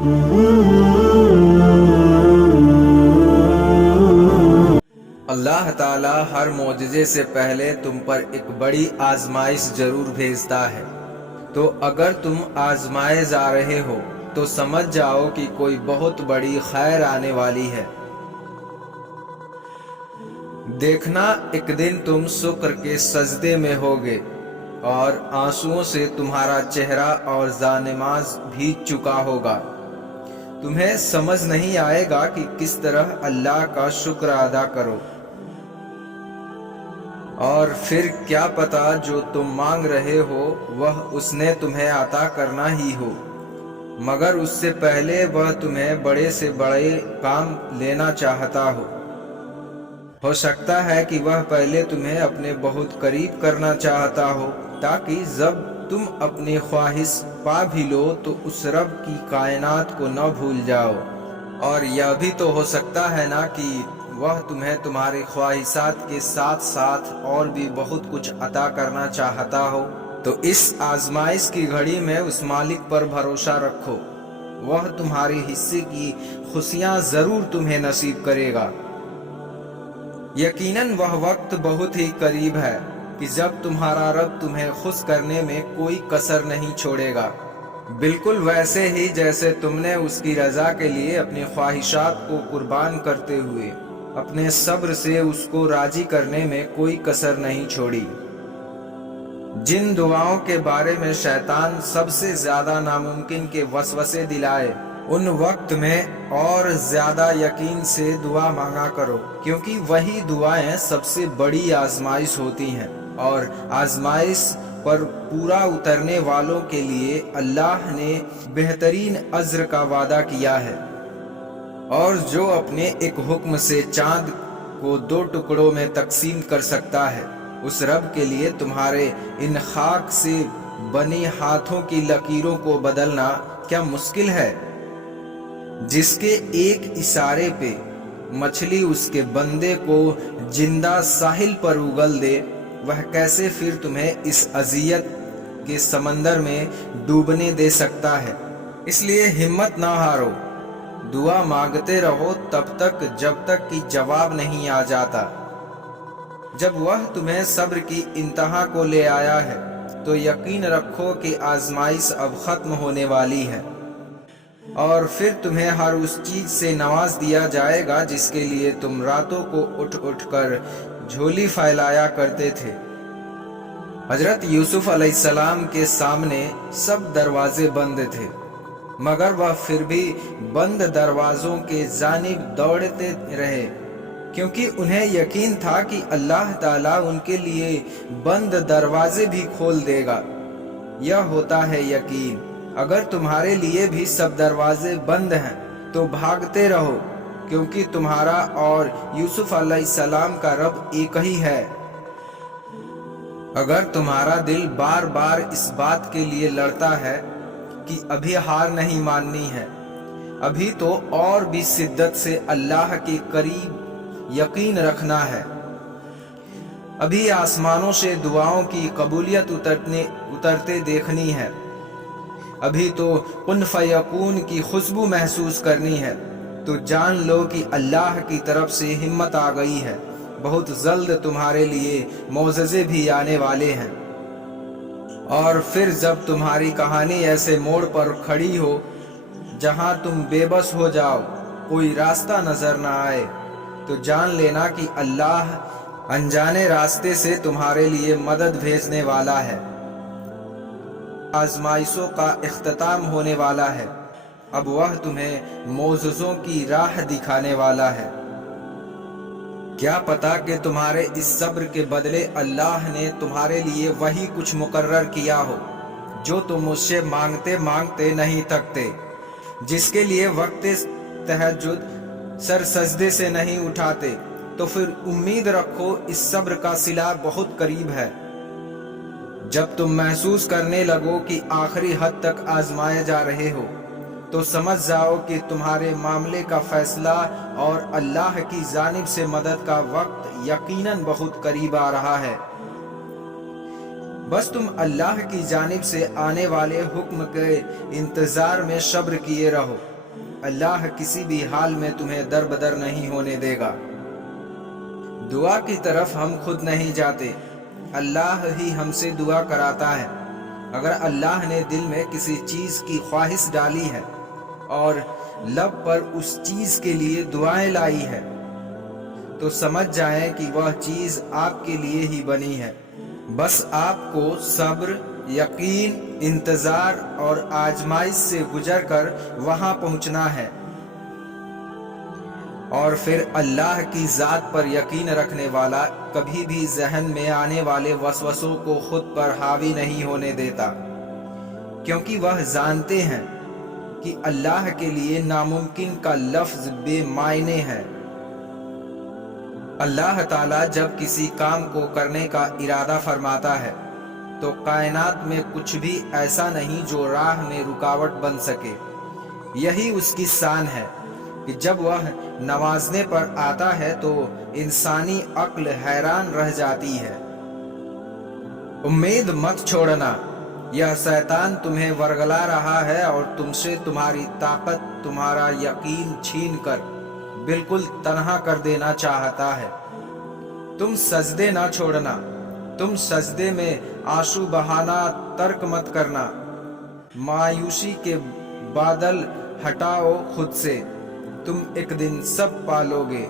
اللہ تعالیٰ ہر معجزے سے پہلے تم پر ایک بڑی آزمائش ضرور بھیجتا ہے، تو اگر تم آزمائے جا رہے ہو تو سمجھ جاؤ کہ کوئی بہت بڑی خیر آنے والی ہے۔ دیکھنا ایک دن تم شکر کے سجدے میں ہوگے اور آنسوؤں سے تمہارا چہرہ اور جانماز بھیگ چکا ہوگا۔ تمہیں سمجھ نہیں آئے گا کہ کس طرح اللہ کا شکر ادا کرو، اور پھر کیا پتا جو تم مانگ رہے ہو وہ اس نے تمہیں عطا کرنا ہی ہو، مگر اس سے پہلے وہ تمہیں بڑے سے بڑے کام لینا چاہتا ہو سکتا ہے کہ وہ پہلے تمہیں اپنے بہت قریب کرنا چاہتا ہو، تاکہ جب تم اپنی خواہش پا بھی لو تو اس رب کی کائنات کو نہ بھول جاؤ۔ اور یہ بھی تو ہو سکتا ہے نا کہ وہ تمہیں تمہاری خواہشات کے ساتھ ساتھ اور بھی بہت کچھ عطا کرنا چاہتا ہو۔ تو اس آزمائش کی گھڑی میں اس مالک پر بھروسہ رکھو، وہ تمہاری حصے کی خوشیاں ضرور تمہیں نصیب کرے گا۔ یقیناً وہ وقت بہت ہی قریب ہے کہ جب تمہارا رب تمہیں خوش کرنے میں کوئی کسر نہیں چھوڑے گا، بالکل ویسے ہی جیسے تم نے اس کی رضا کے لیے اپنی خواہشات کو قربان کرتے ہوئے اپنے صبر سے اس کو راضی کرنے میں کوئی کسر نہیں چھوڑی۔ جن دعاؤں کے بارے میں شیطان سب سے زیادہ ناممکن کے وسوسے دلائے، ان وقت میں اور زیادہ یقین سے دعا مانگا کرو، کیونکہ وہی دعائیں سب سے بڑی آزمائش ہوتی ہیں، اور آزمائش پر پورا اترنے والوں کے لیے اللہ نے بہترین اجر کا وعدہ کیا ہے۔ اور جو اپنے ایک حکم سے چاند کو 2 ٹکڑوں میں تقسیم کر سکتا ہے، اس رب کے لیے تمہارے ان خاک سے بنی ہاتھوں کی لکیروں کو بدلنا کیا مشکل ہے؟ جس کے ایک اشارے پہ مچھلی اس کے بندے کو زندہ ساحل پر اگل دے، وہ کیسے پھر تمہیں اس اذیت کے سمندر میں ڈوبنے دے سکتا ہے؟ اس لیے ہمت نہ ہارو، دعا مانگتے رہو تب تک جب تک کہ جواب نہیں آ جاتا۔ جب وہ تمہیں صبر کی انتہا کو لے آیا ہے تو یقین رکھو کہ آزمائش اب ختم ہونے والی ہے، اور پھر تمہیں ہر اس چیز سے نواز دیا جائے گا جس کے لیے تم راتوں کو اٹھ اٹھ کر جھولی پھیلایا کرتے تھے۔ حضرت یوسف علیہ السلام کے سامنے سب دروازے بند تھے، مگر وہ پھر بھی بند دروازوں کے جانب دوڑتے رہے، کیونکہ انہیں یقین تھا کہ اللہ تعالیٰ ان کے لیے بند دروازے بھی کھول دے گا۔ یہ ہوتا ہے یقین۔ اگر تمہارے لیے بھی سب دروازے بند ہیں تو بھاگتے رہو، کیونکہ تمہارا اور یوسف علیہ السلام کا رب ایک ہی ہے۔ اگر تمہارا دل بار بار اس بات کے لیے لڑتا ہے کہ ابھی ہار نہیں ماننی ہے، ابھی تو اور بھی شدت سے اللہ کے قریب یقین رکھنا ہے، ابھی آسمانوں سے دعاؤں کی قبولیت اترتے دیکھنی ہے، ابھی تو کن فیکون کی خوشبو محسوس کرنی ہے، تو جان لو کہ اللہ کی طرف سے ہمت آ گئی ہے، بہت جلد تمہارے لیے معجزے بھی آنے والے ہیں۔ اور پھر جب تمہاری کہانی ایسے موڑ پر کھڑی ہو جہاں تم بے بس ہو جاؤ، کوئی راستہ نظر نہ آئے، تو جان لینا کہ اللہ انجانے راستے سے تمہارے لیے مدد بھیجنے والا ہے۔ آزمائشوں کا اختتام ہونے والا ہے، اب وہ تمہیں معجزوں کی راہ دکھانے والا ہے۔ کیا پتا کہ تمہارے اس صبر کے بدلے اللہ نے تمہارے لیے وہی کچھ مقرر کیا ہو جو تم مجھ سے مانگتے مانگتے نہیں تھکتے، جس کے لیے وقت تہجد سر سجدے سے نہیں اٹھاتے، تو پھر امید رکھو اس صبر کا صلہ بہت قریب ہے۔ جب تم محسوس کرنے لگو کہ آخری حد تک آزمائے جا رہے ہو، تو سمجھ جاؤ کہ تمہارے معاملے کا فیصلہ اور اللہ کی جانب سے مدد کا وقت یقیناً بہت قریب آ رہا ہے۔ بس تم اللہ کی جانب سے آنے والے حکم کے انتظار میں صبر کیے رہو، اللہ کسی بھی حال میں تمہیں در بدر نہیں ہونے دے گا۔ دعا کی طرف ہم خود نہیں جاتے، اللہ ہی ہم سے دعا کراتا ہے۔ اگر اللہ نے دل میں کسی چیز کی خواہش ڈالی ہے اور لب پر اس چیز کے لیے دعائیں لائی ہے تو سمجھ جائیں کہ وہ چیز آپ کے لیے ہی بنی ہے۔ بس آپ کو صبر، یقین، انتظار اور آزمائش سے گزر کر وہاں پہنچنا ہے، اور پھر اللہ کی ذات پر یقین رکھنے والا کبھی بھی ذہن میں آنے والے وسوسوں کو خود پر حاوی نہیں ہونے دیتا، کیونکہ وہ جانتے ہیں کہ اللہ کے لیے ناممکن کا لفظ بے معنی ہے۔ اللہ تعالیٰ جب کسی کام کو کرنے کا ارادہ فرماتا ہے تو کائنات میں کچھ بھی ایسا نہیں جو راہ میں رکاوٹ بن سکے۔ یہی اس کی شان ہے کہ جب وہ نوازنے پر آتا ہے تو انسانی عقل حیران رہ جاتی ہے۔ امید مت چھوڑنا، یہ شیطان تمہیں ورگلا رہا ہے اور تم سے تمہاری طاقت، تمہارا یقین چھین کر بالکل تنہا کر دینا چاہتا ہے۔ تم سجدے نہ چھوڑنا، تم سجدے میں آنسو بہانا ترک مت کرنا، مایوسی کے بادل ہٹاؤ خود سے، تم ایک دن سب پالو گے۔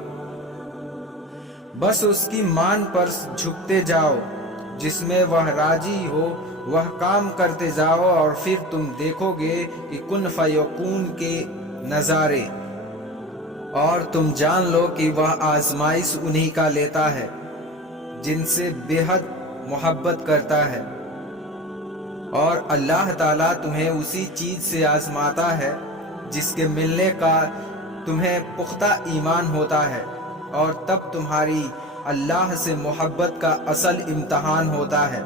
بس اس کی مان پر جھکتے جاؤ، جس میں وہ راضی ہو وہ کام کرتے جاؤ، اور پھر تم دیکھو گے کہ کن فیکون کے نظارے، اور تم جان لو کہ وہ آزمائش انہی کا لیتا ہے جن سے بے حد محبت کرتا ہے۔ اور اللہ تعالیٰ تمہیں اسی چیز سے آزماتا ہے جس کے ملنے کا تمہیں پختہ ایمان ہوتا ہے، اور تب تمہاری اللہ سے محبت کا اصل امتحان ہوتا ہے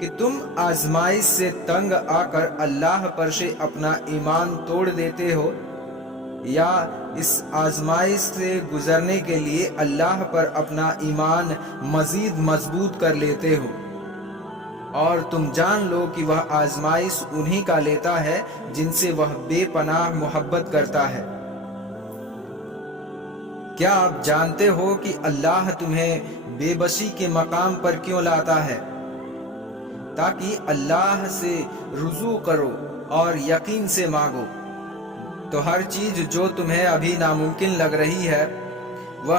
کہ تم آزمائش سے تنگ آ کر اللہ پر سے اپنا ایمان توڑ دیتے ہو، یا اس آزمائش سے گزرنے کے لیے اللہ پر اپنا ایمان مزید مضبوط کر لیتے ہو، اور تم جان لو کہ وہ آزمائش انہی کا لیتا ہے جن سے وہ بے پناہ محبت کرتا ہے۔ کیا آپ جانتے ہو کہ اللہ تمہیں بے بسی کے مقام پر کیوں لاتا ہے؟ تاکہ اللہ سے رجوع کرو اور یقین سے مانگو، تو ہر چیز جو تمہیں ابھی ناممکن لگ رہی ہے وہ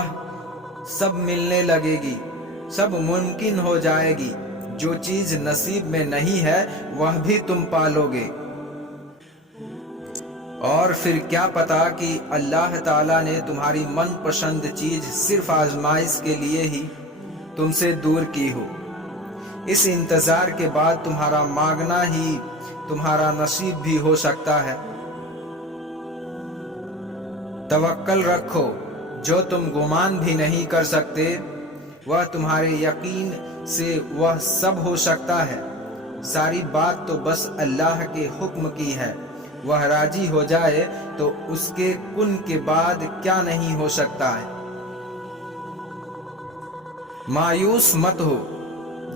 سب ملنے لگے گی، سب ممکن ہو جائے گی۔ جو چیز نصیب میں نہیں ہے وہ بھی تم پالو گے۔ اور پھر کیا پتا کہ اللہ تعالیٰ نے تمہاری من پسند چیز صرف آزمائش کے لیے ہی تم سے دور کی ہو۔ اس انتظار کے بعد تمہارا مانگنا ہی تمہارا نصیب بھی ہو سکتا ہے۔ توکل رکھو، جو تم گمان بھی نہیں کر سکتے وہ تمہارے یقین سے وہ سب ہو سکتا ہے۔ ساری بات تو بس اللہ کے حکم کی ہے، وہ راضی ہو جائے تو اس کے کن کے بعد کیا نہیں ہو سکتا ہے۔ مایوس مت ہو،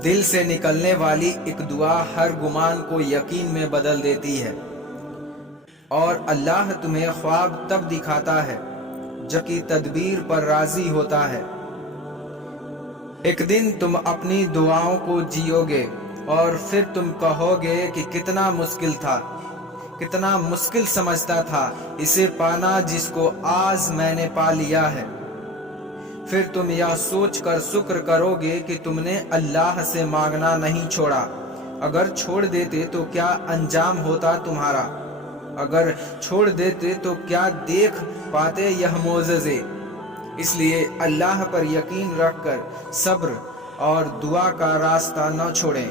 دل سے نکلنے والی ایک دعا ہر گمان کو یقین میں بدل دیتی ہے، اور اللہ تمہیں خواب تب دکھاتا ہے جب کہ تدبیر پر راضی ہوتا ہے۔ ایک دن تم اپنی دعاؤں کو جیو گے اور پھر تم کہو گے کہ کتنا مشکل تھا، کتنا مشکل سمجھتا تھا اسے پانا جس کو آج میں نے پا لیا ہے۔ پھر تم یہ سوچ کر شکر کرو گے کہ تم نے اللہ سے مانگنا نہیں چھوڑا۔ اگر چھوڑ دیتے تو کیا انجام ہوتا تمہارا؟ اگر چھوڑ دیتے تو کیا دیکھ پاتے یہ معجزے؟ اس لیے اللہ پر یقین رکھ کر صبر اور دعا کا راستہ نہ چھوڑیں۔